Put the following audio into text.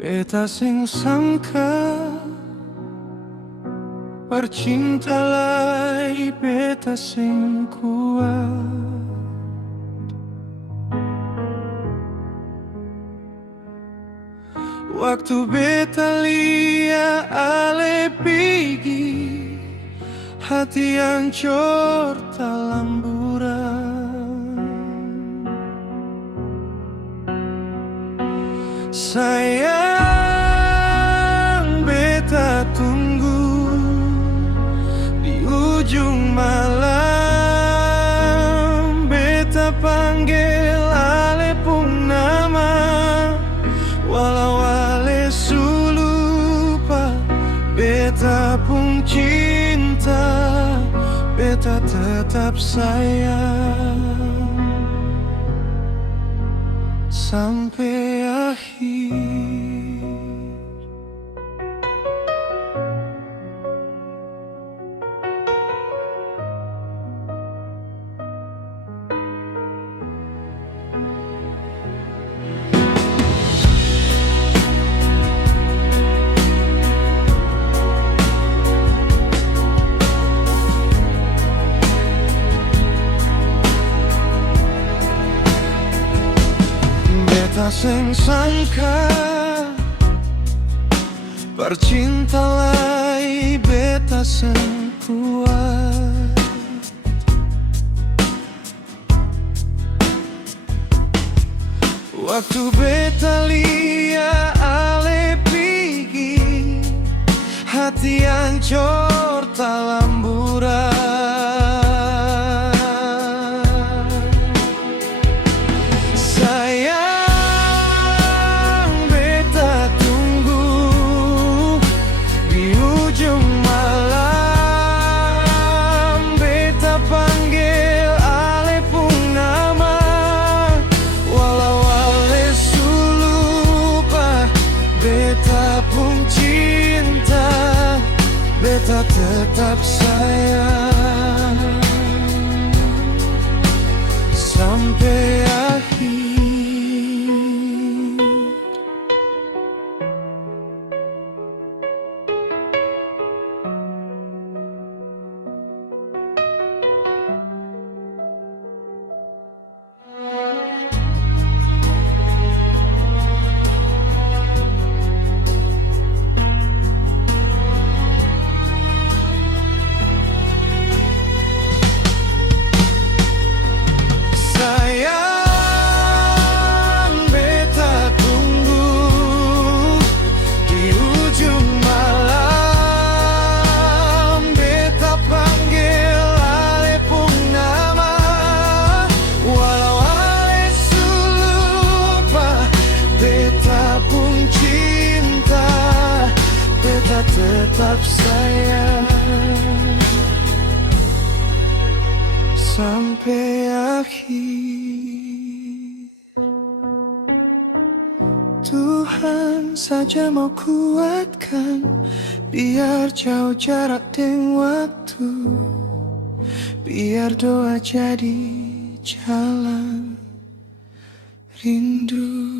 Beta sing sangka percinta lai beta sing kuat. Waktu beta lia ale pigi, hati hancur talamburan. Sayang, beta tunggu di ujung malam. Beta panggil ale pung nama, walau ale su lupa. Beta pung cinta, beta tetap sayang sampai akhir. Beta sing sangka percinta lai beta sing kuat. Waktu beta lia ale pigi, hati hancur talamburan. Beta tetap sayang sampai akhir. Tetap sayang sampai akhir. Tuhan saja mau kuatkan, biar jauh jarak dengan waktu, biar doa jadi jalan rindu.